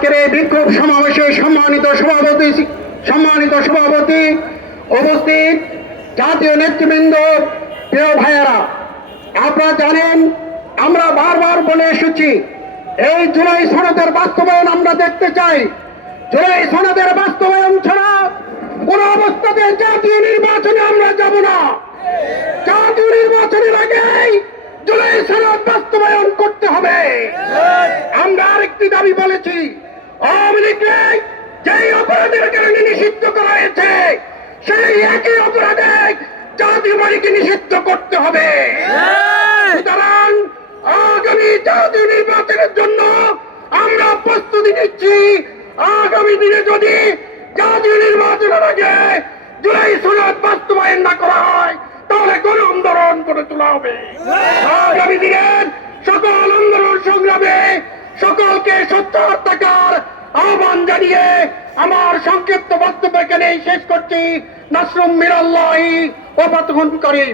আজকের এই বিক্ষোভ সমাবেশে সম্মানিত সভাপতি সম্মানিত সভাপতি উপস্থিত জাতীয় নেতৃবৃন্দ, প্রিয় ভাইয়েরা, আপনারা জানেন, আমরা বারবার বলে এসেছি, এই জুলাই সনদের বাস্তবায়ন আমরা দেখতে চাই। জুলাই সনদের বাস্তবায়ন ছাড়া কোন অবস্থাতে জাতীয় নির্বাচনে আমরা যাব না। জাতীয় নির্বাচনের আগেই জুলাই সনদ বাস্তবায়ন করতে হবে। আমরা আরেকটি দাবি বলেছি আওয়ামী লীগকে যেই অপরাধের কারণে নিষিদ্ধ করা হয়েছে সেই একই অপরাধে জাতীয় বাড়িকে নিষিদ্ধ করতে হবে। সুতরাং আগামী জাতীয় নির্বাচনের জন্য আমরা প্রস্তুতি নিচ্ছি। আগামী দিনে যদি জাতীয় নির্বাচনের আগে জুলাই সনদ বাস্তবায়ন না করা হয় তাহলে গণ আন্দোলন করে তোলা হবে। আগামী দিনের সকল আন্দোলন সংগ্রামে সকলকে সত্য আহ্বান জানিয়ে আমার সংক্ষিপ্ত বক্তব্য এখানেই শেষ করছি। নাসরুম মিরাল্লাহি ও করি